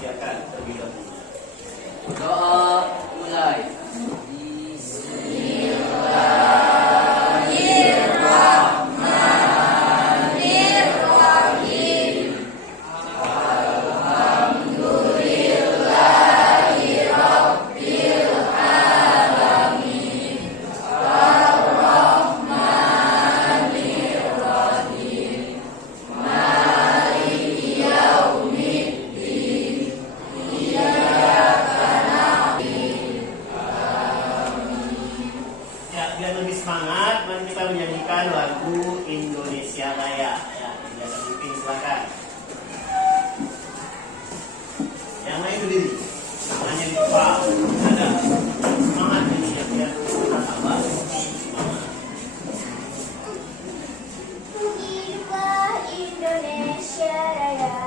persiakan terlebih dahulu. Doa mulai. Biar lebih semangat, mari kita menyanyikan lagu Indonesia Raya. Ya, yang memimpin silakan. Yang lain berdiri, tangannya dibuka. Ada semangat ini ya, biar kita tambah semangat. Hiduplah Indonesia Raya.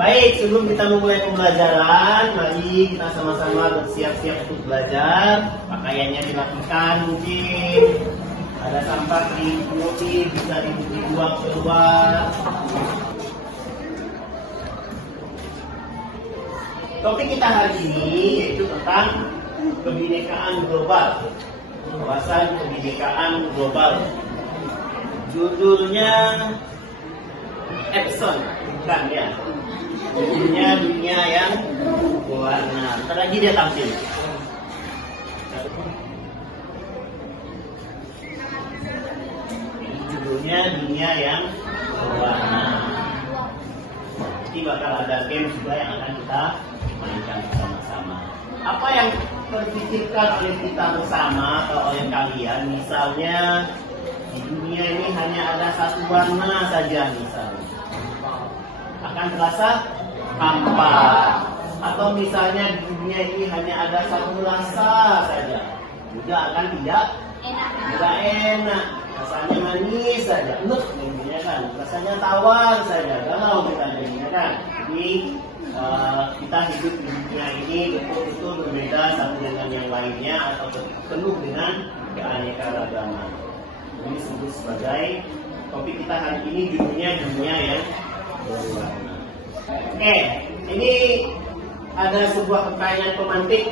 Baik, sebelum kita memulai pembelajaran, mari kita sama-sama bersiap-siap untuk belajar. Pakaiannya dirapikan mungkin. Ada sampah di bisa dibuang keluar. Topik kita hari ini yaitu tentang kebinekaan global. Pembahasan kebinekaan global. Judulnya Epson, bukan ya? Dunia yang berwarna. Ntar lagi dia tampil. Judulnya dunia yang berwarna. Nanti bakal ada game juga yang akan kita mainkan bersama-sama. Apa yang terpikirkan oleh kita bersama atau oleh kalian? Misalnya di dunia ini hanya ada satu warna saja misalnya. Akan terasa hampa. Atau misalnya di dunia ini hanya ada satu rasa saja, juga akan tidak enak. Rasanya manis saja, ya kan? Rasanya tawar saja, galau kita jadinya kan. Jadi kita hidup di dunia ini betul-betul berbeda satu dengan yang lainnya atau penuh dengan keanekaragaman. Ini disebut sebagai topik kita hari ini, judulnya dunia yang berwarna. Oke, ini ada sebuah pertanyaan pemantik.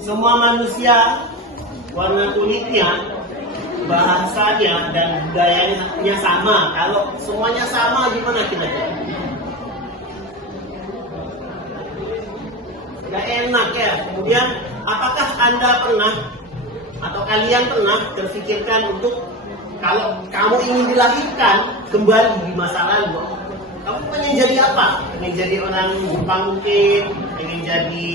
Semua manusia, warna kulitnya, bahasanya dan budayanya sama. Kalau semuanya sama, gimana kira-kira? Gak enak ya. Kemudian, apakah Anda pernah atau kalian pernah terfikirkan untuk kalau kamu ingin dilahirkan kembali di masa lalu, kamu pengen jadi apa? Pengen jadi orang Jepang mungkin, pengen jadi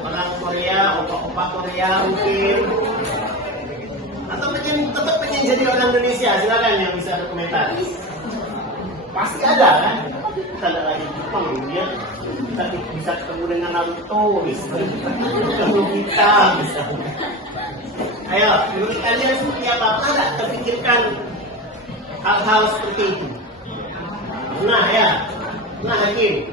orang Korea, opa-opa Korea mungkin, atau tetap pengen jadi orang Indonesia? Silakan yang bisa berkomentar. Pasti ada kan? Kita ada lagi Jepang ya. Kita bisa ketemu dengan Naruto, bisa ketemu kita, misalnya. Ayo, menurut kalian seperti apa? Pernah nggak terpikirkan hal-hal seperti itu? Nah ya, nah Hakim,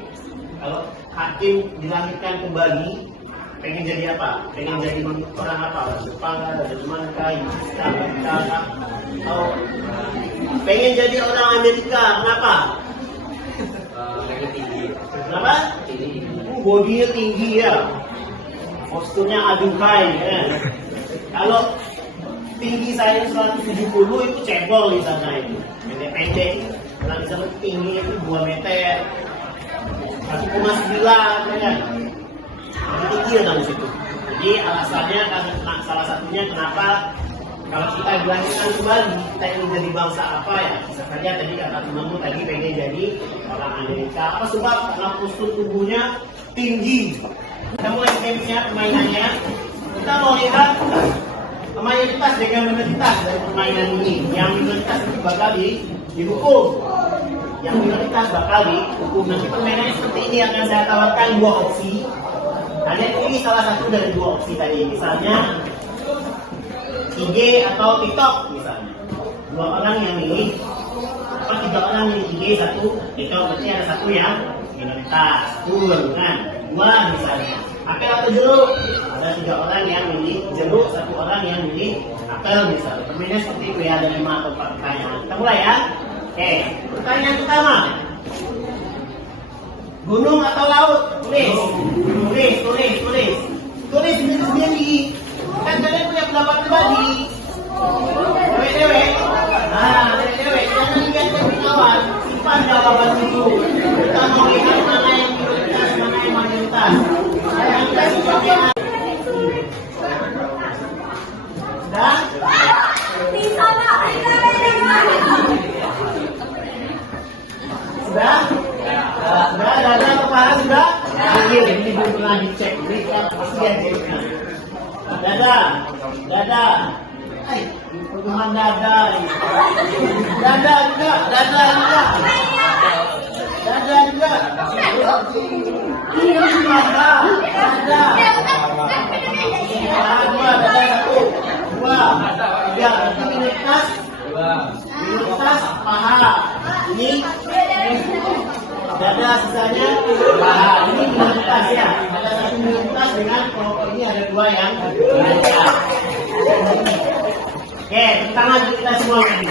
kalau Hakim dilahirkan kembali, pengen jadi apa? Pengen jadi orang apa? Jepang, Jerman, atau pengen jadi orang Amerika? Kenapa? Lagi tinggi. Kenapa? Bodinya tinggi ya, posturnya aduhai ya. Kalau tinggi saya 170 itu cebol di sana itu, pendek-pendek. Kalau misalnya tinggi itu 2 meter, 1,9 ya. Jadi tinggi ya di situ. Jadi alasannya karena salah satunya kenapa kalau kita dilahirkan kembali kita ingin jadi bangsa apa ya? Bisa saja tadi kata temanmu tadi pengen jadi orang Amerika. Apa sebab? Karena postur tubuhnya tinggi. Kita mulai gamenya, permainannya. Kita mau lihat mayoritas dengan minoritas dari permainan ini. Yang minoritas itu bakal dihukum. Yang minoritas bakal dihukum. Nanti permainannya seperti ini akan saya tawarkan 2 opsi. Kalian pilih salah satu dari 2 opsi tadi. Misalnya IG atau TikTok misalnya. 2 orang yang milih, 3 orang milih IG, 1 TikTok. Berarti ada 1 yang minoritas. Betul kan? 2 misalnya. Apel atau jeruk? Ada 3 orang yang milih jeruk, 1 orang yang milih apel misalnya. Permainannya seperti itu ya, ada 5 atau 4 pertanyaan. Kita mulai ya. Oke, pertanyaan pertama. Gunung atau laut? Tulis. Tulis sendiri. Kan kalian punya pendapat pribadi. Dewe-dewe. Nah, dewe-dewe. Jangan lihat dari kawan. Simpan jawaban itu. Kita mau lihat mana yang minoritas, mana yang mayoritas. Yang kita sebagai dan Di sana. sudah? Sudah, dada kepala sudah? Oke, ini belum pernah dicek. Ini kan pasti aja. Dada. Hai, pertemuan dada. Dada juga. Dada. Ya, nanti minoritas paha. Ini dada sisanya paha. Ini minoritas ya. Ada 1 minoritas dengan kelompok ini ada 2 yang minoritas. Oke, tangan kita semua lagi.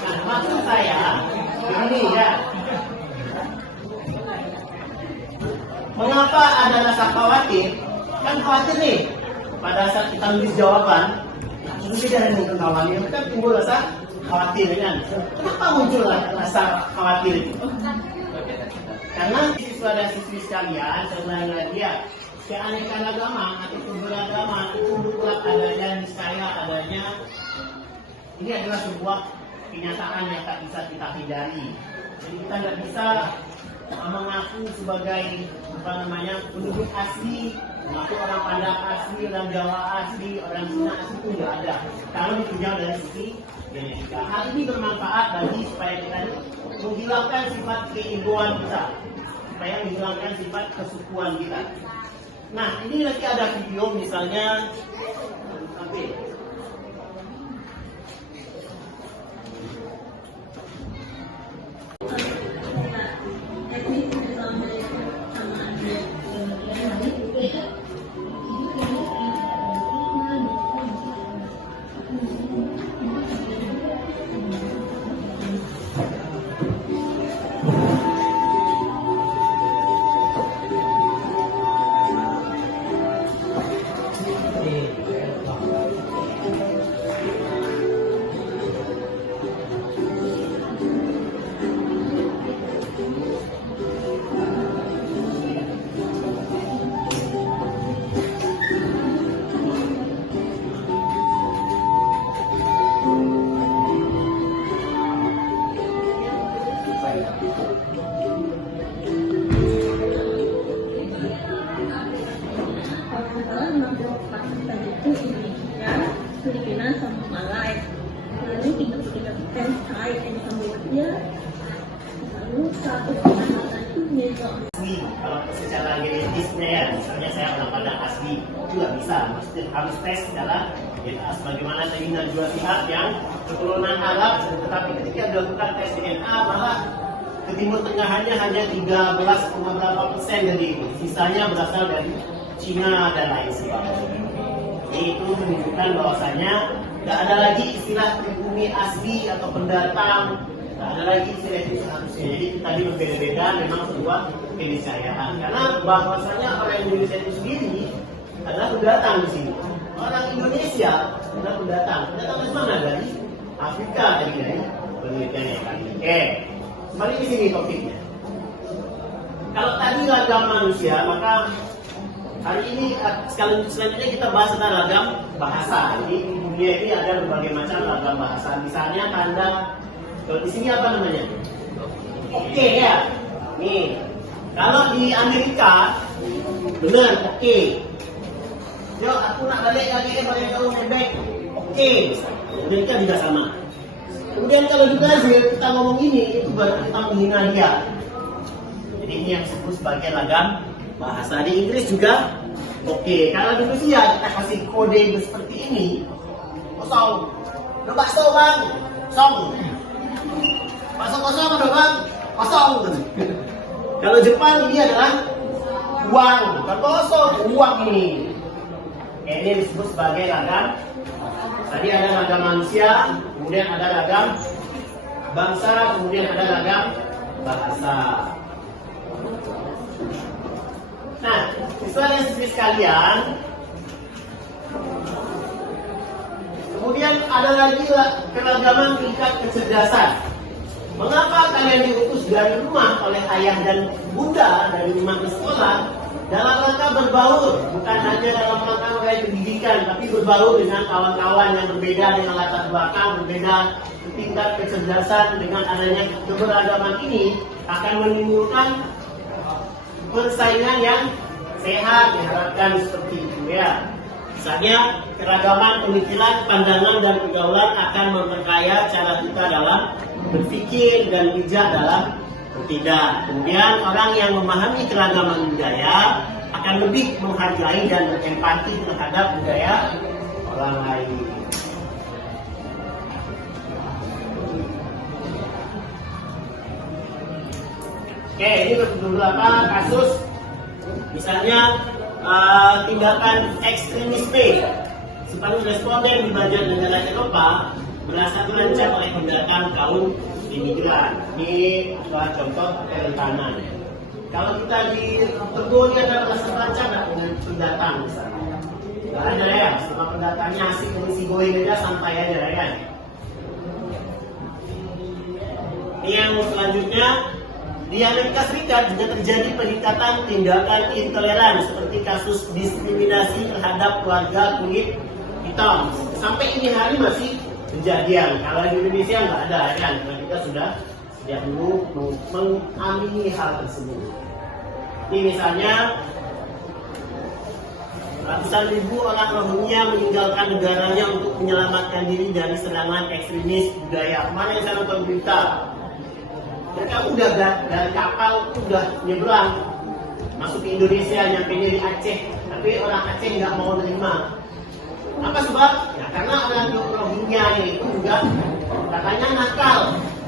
Nah, maksud saya ini ya. Mengapa ada rasa khawatir? Kan khawatir nih. Pada saat kita nulis jawaban, mungkin dari mungkin kawannya kan timbul rasa khawatir kan? Kenapa muncul rasa khawatir itu? Karena siswa dan siswi sekalian, saya ulangi lagi ya, keanekaragaman atau keberagaman itu mutlak adanya, niscaya adanya. Ini adalah sebuah kenyataan yang tak bisa kita hindari. Jadi kita nggak bisa mengaku sebagai penduduk asli, mengaku orang Padang asli, orang Jawa asli, orang Cina asli itu nggak ada. Kalau ditinjau dari sisi genetika, hal ini bermanfaat bagi supaya kita menghilangkan sifat keibuan kita, supaya menghilangkan sifat kesukuan kita. Nah, ini nanti ada video misalnya nanti. Filipina sama Malay, lalu hidup di kabupaten Thai dan Kamboja, lalu satu kecamatan itu Myeong. Kalau secara genetisnya ya, misalnya saya orang Padang asli bisa, mesti harus tes secara DNA. Sebagaimana tadi Najwa Shihab yang keturunan Arab, tetapi ketika dilakukan tes DNA malah ke Timur Tengahannya hanya 13,berapa% dari itu, sisanya berasal dari Cina dan lain sebagainya. Itu menunjukkan bahwasanya tidak ada lagi istilah pribumi asli atau pendatang, tidak ada lagi istilah itu seharusnya. Jadi tadi berbeda-beda memang sebuah keniscayaan. Karena bahwasanya orang Indonesia itu sendiri adalah pendatang di sini. Orang Indonesia adalah pendatang. Pendatang dari mana? Dari Afrika, dari penelitian yang tadi. Oke, kembali ke sini topiknya. Kalau tadi ragam manusia, maka hari ini selanjutnya kita bahas tentang ragam bahasa. Jadi di dunia ini ada berbagai macam ragam bahasa. Misalnya tanda, kalau di sini apa namanya? Oke ya. Nih, kalau di Amerika benar oke. Yo, aku nak balik lagi balik kau nebek. Oke, Amerika juga sama. Kemudian kalau di Brazil kita ngomong ini, itu berarti kita menghina dia. Jadi ini yang disebut sebagai ragam bahasa. Di Inggris juga oke. Kalau di Rusia kita kasih kode seperti ini, kosong. Udah bakso bang, kosong. Bakso kosong ada bang, kosong. Kalau Jepang ini adalah uang, bukan kosong, uang ini. Ini disebut sebagai ragam. Tadi ada ragam manusia, kemudian ada ragam bangsa, kemudian ada ragam bahasa. Nah, siswa dan siswi sekalian, kemudian ada lagi keragaman tingkat kecerdasan. Mengapa kalian diutus dari rumah oleh ayah dan bunda dari rumah ke sekolah dalam rangka berbaur, bukan hanya dalam rangka meraih pendidikan, tapi berbaur dengan kawan-kawan yang berbeda, dengan latar belakang berbeda, tingkat kecerdasan. Dengan adanya keberagaman ini akan menimbulkan persaingan yang sehat, diharapkan seperti itu ya. Misalnya keragaman pemikiran, pandangan dan pergaulan akan memperkaya cara kita dalam berpikir dan bijak dalam bertindak. Kemudian orang yang memahami keragaman budaya akan lebih menghargai dan berempati terhadap budaya orang lain. Oke, ini beberapa kasus, misalnya tindakan ekstremisme. Separuh responden di banyak negara Eropa merasa terancam oleh pendatang kaum imigran. Ini adalah contoh kerentanan. Kalau kita di Teguh ini ada merasa terancam dengan pendatang misalnya. Tidak ada ya, sama pendatangnya asik mengisi going aja, santai aja ya kan. Ini yang selanjutnya, di Amerika Serikat juga terjadi peningkatan tindakan intoleran seperti kasus diskriminasi terhadap warga kulit hitam. Sampai ini hari masih kejadian. Kalau di Indonesia nggak ada kan, kita sudah sejak dulu mengamini hal tersebut. Ini misalnya ratusan ribu orang Rohingya meninggalkan negaranya untuk menyelamatkan diri dari serangan ekstremis budaya. Kemarin yang saya nonton berita, mereka udah dari kapal udah nyebrang masuk ke Indonesia, nyampe di Aceh, tapi orang Aceh nggak mau nerima. Apa sebab? Ya karena orang Rohingya itu juga katanya nakal.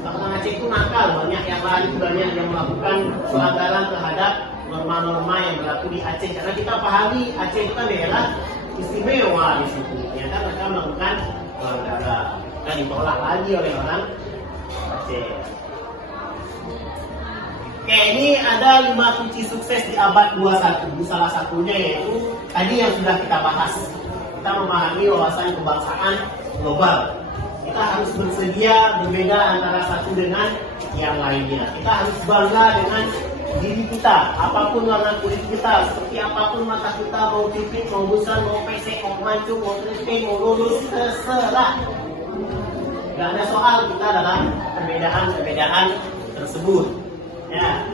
Orang Aceh itu nakal, banyak yang lain, banyak yang melakukan pelanggaran terhadap norma-norma yang berlaku di Aceh. Karena kita pahami Aceh itu kan daerah istimewa di situ. Ternyata mereka melakukan pelanggaran dan ditolak lagi oleh orang Aceh. Oke, ini ada 5 kunci sukses di abad 21. Salah satunya yaitu tadi yang sudah kita bahas. Kita memahami wawasan kebangsaan global. Kita harus bersedia berbeda antara satu dengan yang lainnya. Kita harus bangga dengan diri kita, apapun warna kulit kita, seperti apapun mata kita, mau pipit, mau busar, mau pesek, mau mancung, mau keriting, mau lurus, terserah. Gak ada soal kita dalam perbedaan-perbedaan tersebut. Ya.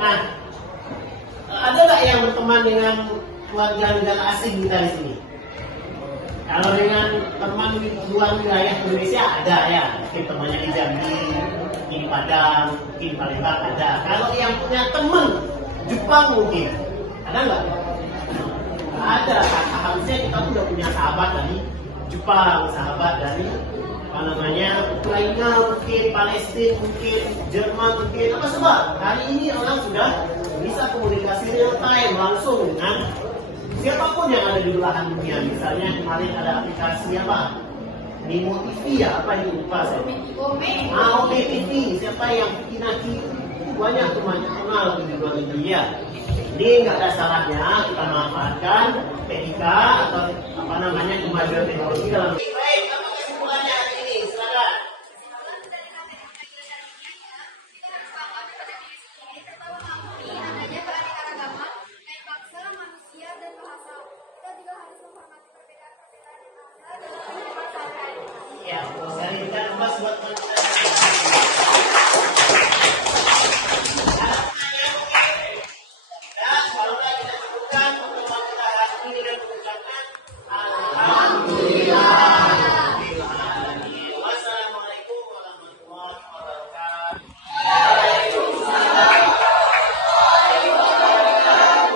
Nah, ada nggak yang berteman dengan warga negara asing kita di sini? Kalau dengan teman di luar wilayah Indonesia ada ya, mungkin temannya di Jambi, mungkin di Padang, mungkin di Palembang ada. Kalau yang punya teman Jepang mungkin. Ada nggak? Ada. Harusnya kita udah punya sahabat dari Jepang, sahabat dari apa namanya Ukraina mungkin, Palestina mungkin, Jerman mungkin, apa sebab hari ini orang sudah bisa komunikasi real time langsung dengan siapapun yang ada di belahan dunia. Misalnya kemarin ada aplikasi apa? Nemo TV ya, apa ini lupa saya. Ome TV, siapa yang Kinaki banyak kenal di luar negeri ya. Ini nggak ada salahnya kita manfaatkan PIK atau apa namanya kemajuan teknologi dalam. Baik, apa kesimpulannya hari ini? Silakan. Ya, saya berikan emas buat